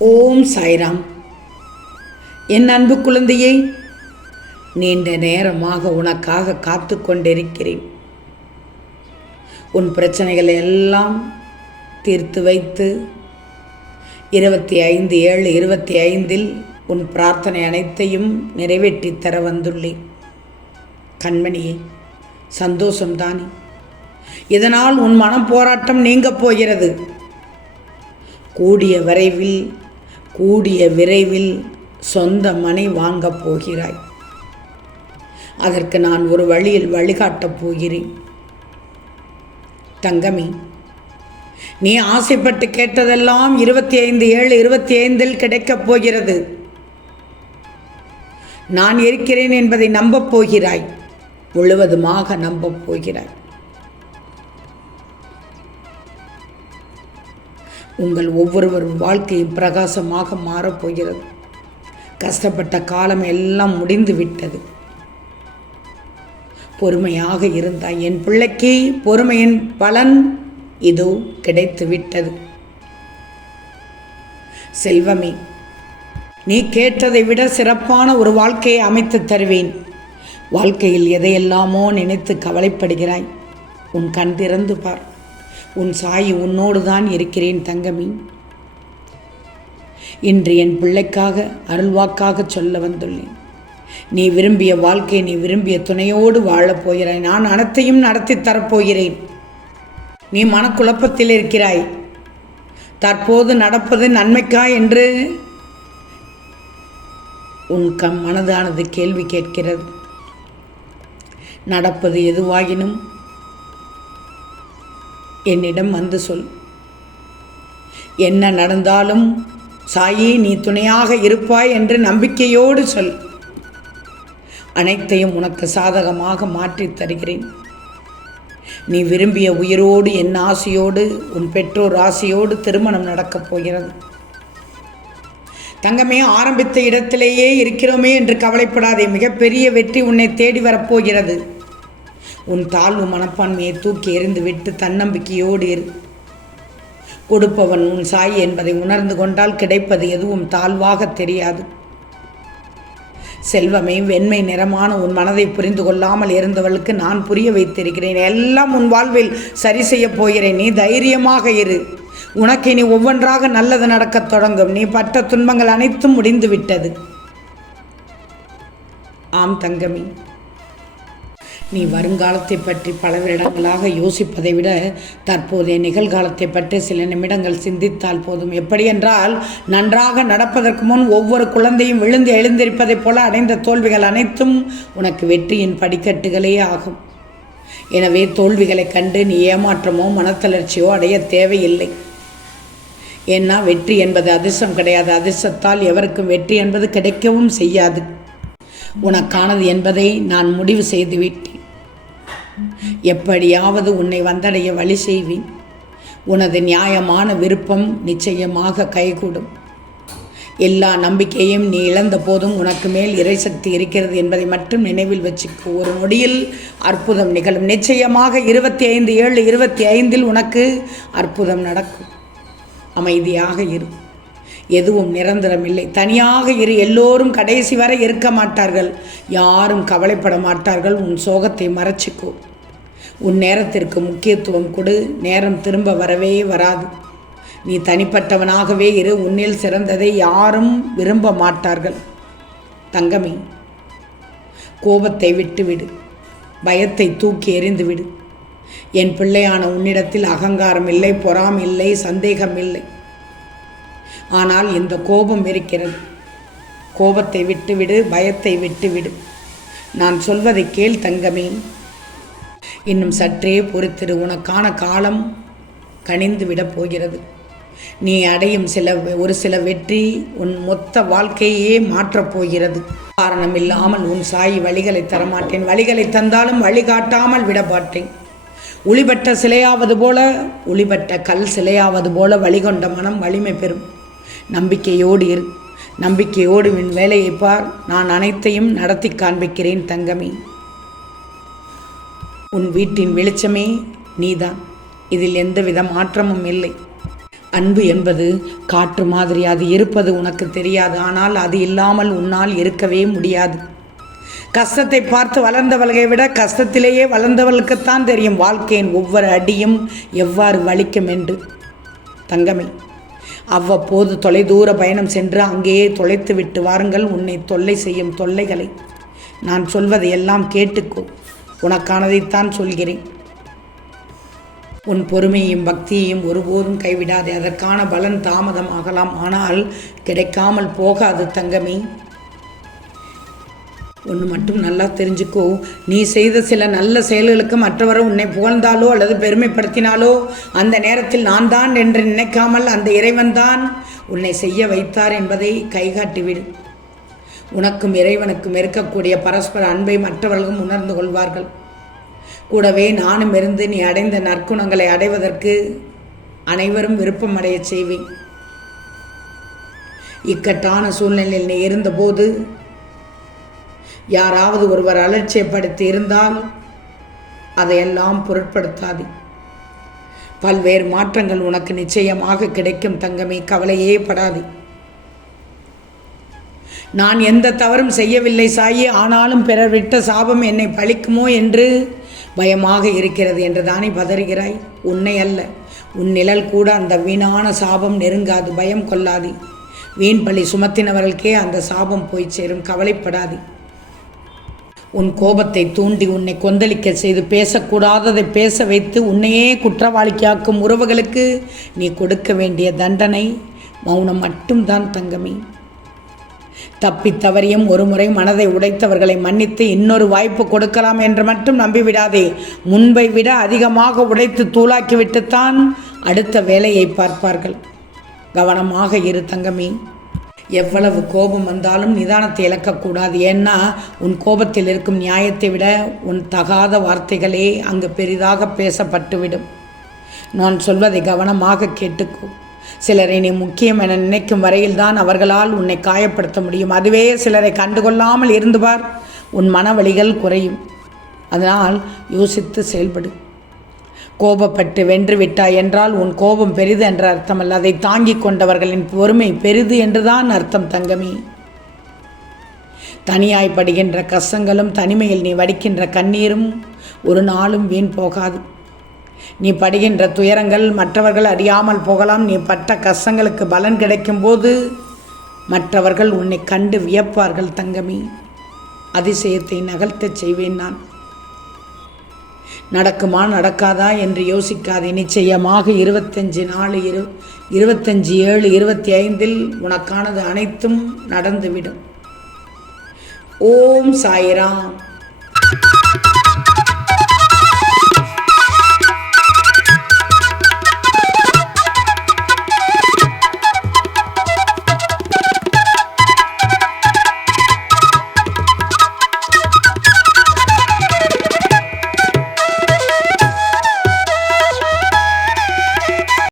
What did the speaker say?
ஓம் சாய்ராம். என் அன்பு குழந்தையை நீண்ட நேரமாக உனக்காக காத்து கொண்டிருக்கிறேன். உன் பிரச்சனைகளை எல்லாம் தீர்த்து வைத்து இருபத்தி ஐந்து ஏழு இருபத்தி ஐந்தில் உன் பிரார்த்தனை அனைத்தையும் நிறைவேற்றித் தர வந்துள்ளேன். கண்மணியே சந்தோஷம்தானே? இதனால் உன் மனம் போராட்டம் நீங்கப் போகிறது. கூடிய விரைவில் கூடிய விரைவில் சொந்த மனை வாங்கப் போகிறாய். அதற்கு நான் ஒரு வழியில் வழிகாட்டப் போகிறேன். தங்கமி நீ ஆசைப்பட்டு கேட்டதெல்லாம் இருபத்தி ஐந்து ஏழு இருபத்தி ஐந்தில் கிடைக்கப் போகிறது. நான் இருக்கிறேன் என்பதை நம்பப் போகிறாய். முழுவதுமாக நம்பப் போகிறாய். உங்கள் ஒவ்வொருவரும் வாழ்க்கையும் பிரகாசமாக மாறப்போகிறது கஷ்டப்பட்ட காலம் எல்லாம் முடிந்து விட்டது. பொறுமையாக இருந்தாய். என் பிள்ளைக்கு பொறுமையின் பலன் இதோ கிடைத்து விட்டது. செல்வமே நீ கேட்டதை விட சிறப்பான ஒரு வாழ்க்கையை அமைத்து தருவேன். வாழ்க்கையில் எதையெல்லாமோ நினைத்து கவலைப்படுகிறாய். உன் கண் திறந்து பார். உன் சாய் உன்னோடு தான் இருக்கிறேன் தங்கமி. இன்று என் பிள்ளைக்காக அருள்வாக்காக சொல்ல வந்துள்ளேன். நீ விரும்பிய வாழ்க்கை நீ விரும்பிய துணையோடு வாழப் போகிறாய். நான் அனைத்தையும் நடத்தி தரப்போகிறேன். நீ மனக்குழப்பத்தில் இருக்கிறாய். தற்போது நடப்பது நன்மைக்கா என்று உன் கம் மனதானது கேள்வி கேட்கிறது. நடப்பது எதுவாயினும் என்னிடம் வந்து சொல். என்ன நடந்தாலும் சாயி நீ துணையாக இருப்பாய் என்று நம்பிக்கையோடு சொல். அனைத்தையும் உனக்கு சாதகமாக மாற்றித் தருகிறேன். நீ விரும்பிய உயிரோடு என் ஆசையோடு உன் பெற்றோர் ஆசையோடு திருமணம் நடக்கப் போகிறது. தங்கமே ஆரம்பித்த இடத்திலேயே இருக்கிறோமே என்று கவலைப்படாதே மிகப்பெரிய வெற்றி உன்னை தேடி வரப்போகிறது. உன் தாழ்வு மனப்பான்மையை தூக்கி எறிந்து விட்டு தன்னம்பிக்கையோடு இரு. கொடுப்பவன் உன் சாய் என்பதை உணர்ந்து கொண்டால் கிடைப்பது எதுவும் தாழ்வாக தெரியாது. செல்வமே வெண்மை நிறமான உன் மனதை புரிந்து கொள்ளாமல் இருந்தவளுக்கு நான் புரிய வைத்திருக்கிறேன். எல்லாம் உன் வாழ்வில் சரி செய்யப் போகிறேன். நீ தைரியமாக இரு. உனக்கு இனி ஒவ்வொன்றாக நல்லது நடக்கத் தொடங்கும். நீ பட்ட துன்பங்கள் அனைத்தும் முடிந்து விட்டது ஆம் தங்கமி. நீ வருங்காலத்தை பற்றி பல இடங்களாக யோசிப்பதை விட தற்போதைய நிகழ்காலத்தை பற்றி சில நிமிடங்கள் சிந்தித்தால் போதும். எப்படியென்றால் நன்றாக நடப்பதற்கு முன் ஒவ்வொரு குழந்தையும் விழுந்து எழுந்திருப்பதைப் போல அடைந்த தோல்விகள் அனைத்தும் உனக்கு வெற்றியின் படிக்கட்டுகளே ஆகும். எனவே தோல்விகளை கண்டு நீ ஏமாற்றமோ மனத்தளர்ச்சியோ அடைய தேவையில்லை. ஏன்னா வெற்றி என்பது அதிர்ஷ்டம் கிடையாது. அதிர்ஷ்டத்தால் எவருக்கும் வெற்றி என்பது கிடைக்கவும் செய்யாது. உனக்கானது என்பதை நான் முடிவு செய்துவிட்டேன். எப்படியாவது உன்னை வந்தடைய வழி செய்வேன். உனது நியாயமான விருப்பம் நிச்சயமாக கைகூடும். எல்லா நம்பிக்கையும் நீ இழந்த போதும் உனக்கு மேல் இறைசக்தி இருக்கிறது என்பதை மட்டும் நினைவில் வச்சுக்கோ. ஒரு நொடியில் அற்புதம் நிகழும். நிச்சயமாக இருபத்தி ஐந்து ஏழு இருபத்தி ஐந்தில் உனக்கு அற்புதம் நடக்கும். அமைதியாக இரு. எதுவும் நிரந்தரம் இல்லை. தனியாக இரு. எல்லோரும் கடைசி வரை இருக்க மாட்டார்கள். யாரும் கவலைப்பட மாட்டார்கள். உன் சோகத்தை மறைச்சிக்கோ. உன் நேரத்திற்கு முக்கியத்துவம் கொடு. நேரம் திரும்ப வரவே வராது. நீ தனிப்பட்டவனாகவே இரு. உன்னில் சிறந்ததை யாரும் விரும்ப மாட்டார்கள். தங்கமே கோபத்தை விட்டுவிடு. பயத்தை தூக்கி எறிந்துவிடு. என் பிள்ளையான உன்னிடத்தில் அகங்காரம் இல்லை பொறாம் இல்லை சந்தேகம் இல்லை. ஆனால் இந்த கோபம் இருக்கிறது. கோபத்தை விட்டுவிடு பயத்தை விட்டுவிடு. நான் சொல்வதை கேள் தங்கமே. இன்னும் சற்றே பொறுத்திரு உனக்கான காலம் கனிந்து விடப் போகிறது. நீ அடையும் சில ஒரு சில வெற்றி உன் மொத்த வாழ்க்கையே மாற்றப் போகிறது. காரணம் இல்லாமல் உன் சாய் வழிகளை தரமாட்டேன். வழிகளை தந்தாலும் வழிகாட்டாமல் விடமாட்டேன். ஒளிபட்ட சிலையாவது போல ஒளிபட்ட கல் சிலையாவது போல வழிகொண்ட மனம் வலிமை பெறும். நம்பிக்கையோடு இரு. நம்பிக்கையோடு என் வேலையை பார். நான் அனைத்தையும் நடத்தி காண்பிக்கிறேன் தங்கமே. உன் வீட்டின் வெளிச்சமே நீதான். இதில் எந்தவித மாற்றமும் இல்லை. அன்பு என்பது காற்று மாதிரி அது இருப்பது உனக்கு தெரியாது. ஆனால் அது இல்லாமல் உன்னால் இருக்கவே முடியாது. கஷ்டத்தை பார்த்து வளர்ந்தவர்களை விட கஷ்டத்திலேயே வளர்ந்தவர்களுக்குத்தான் தெரியும் வாழ்க்கையின் ஒவ்வொரு அடியும் எவ்வாறு வலிக்கும் என்று. தங்கமே அவ்வப்போது தொலைதூர பயணம் சென்று அங்கேயே தொலைத்து விட்டு வாருங்கள். உன்னை தொல்லை செய்யும் தொல்லைகளை நான் சொல்வதை எல்லாம் கேட்டுக்கோ. உனக்கானதைத்தான் சொல்கிறேன். உன் பொறுமையையும் பக்தியையும் ஒருபோதும் கைவிடாதே. அதற்கான பலன் தாமதம் ஆகலாம். ஆனால் கிடைக்காமல் போகாது தங்கமே. ஒன்று மட்டும் நல்லா தெரிஞ்சுக்கோ. நீ செய்த சில நல்ல செயல்களுக்கு மற்றவரும் உன்னை புகழ்ந்தாலோ அல்லது பெருமைப்படுத்தினாலோ அந்த நேரத்தில் நான் தான் என்று நினைக்காமல் அந்த இறைவன் தான் உன்னை செய்ய வைத்தார் என்பதை கைகாட்டிவிடு. உனக்கும் இறைவனுக்கும் இருக்கக்கூடிய பரஸ்பர அன்பை மற்றவர்களும் உணர்ந்து கொள்வார்கள். கூடவே நானும் இருந்து நீ அடைந்த நற்குணங்களை அடைவதற்கு அனைவரும் விருப்பம் அடையச் செய்வேன். இக்கட்டான சூழ்நிலையில் நீ இருந்தபோது யாராவது ஒருவர் அலட்சியப்படுத்தி இருந்தால் அதையெல்லாம் பொருட்படுத்தாது. பல்வேறு மாற்றங்கள் உனக்கு நிச்சயமாக கிடைக்கும் தங்கமே கவலையே படாது. நான் எந்த தவறும் செய்யவில்லை சாயி ஆனாலும் பிறர் விட்ட சாபம் என்னை பழிக்குமோ என்று பயமாக இருக்கிறது என்று தானே பதறுகிறாய்? உன்னை அல்ல. உன் நிழல் கூட அந்த வீணான சாபம் நெருங்காது பயம் கொள்ளாது. வீண் பழி சுமத்தினவர்களுக்கே அந்த சாபம் போய் சேரும் கவலைப்படாது. உன் கோபத்தை தூண்டி உன்னை கொந்தளிக்க செய்து பேசக்கூடாததை பேச வைத்து உன்னையே குற்றவாளிக்காக்கும் உறவுகளுக்கு நீ கொடுக்க வேண்டிய தண்டனை மௌனம் மட்டும்தான் தங்கமே. தப்பி தவறியும் ஒருமுறை மனதை உடைத்தவர்களை மன்னித்து இன்னொரு வாய்ப்பு கொடுக்கலாம் என்று மட்டும் நம்பிவிடாதே. முன்பை விட அதிகமாக உடைத்து தூளாக்கிவிட்டுத்தான் அடுத்த வேலையை பார்ப்பார்கள். கவனமாக இரு தங்கமே. எவ்வளவு கோபம் வந்தாலும் நிதானத்தை இழக்கக்கூடாது. ஏன்னா உன் கோபத்தில் இருக்கும் நியாயத்தை விட உன் தகாத வார்த்தைகளே அங்கு பெரிதாக பேசப்பட்டுவிடும். நான் சொல்வதை கவனமாக கேட்டுக்கோ. சிலர் இனி முக்கியம் என நினைக்கும் வரையில்தான் அவர்களால் உன்னை காயப்படுத்த முடியும். அதுவே சிலரை கண்டுகொள்ளாமல் இருந்து பார். உன் மனவழிகள் குறையும். அதனால் யோசித்து செயல்படு. கோபப்பட்டு வென்று விட்டாய் என்றால் உன் கோபம் பெரிது என்ற அர்த்தமல்ல. அதை தாங்கிக் கொண்டவர்களின் பொறுமை பெரிது என்றுதான் அர்த்தம் தங்கமே. தனியாய் படுகின்ற கஷ்டங்களும் தனிமையில் நீ வடிக்கின்ற கண்ணீரும் ஒரு நாளும் வீண் போகாது. நீ படுகின்ற துயரங்கள் மற்றவர்கள் அறியாமல் போகலாம். நீ பட்ட கஷ்டங்களுக்கு பலன் கிடைக்கும்போது மற்றவர்கள் உன்னை கண்டு வியப்பார்கள் தங்கமி. அதிசயத்தை நகர்த்தச் செய்வேன் நான். நடக்குமா நடக்காதா என்று யோசிக்காதே. நிச்சயமாக இருபத்தஞ்சு நாலு இரு இருபத்தஞ்சி ஏழு இருபத்தி ஐந்தில் உனக்கானது அனைத்தும் நடந்துவிடும். ஓம் சாய்ராம்.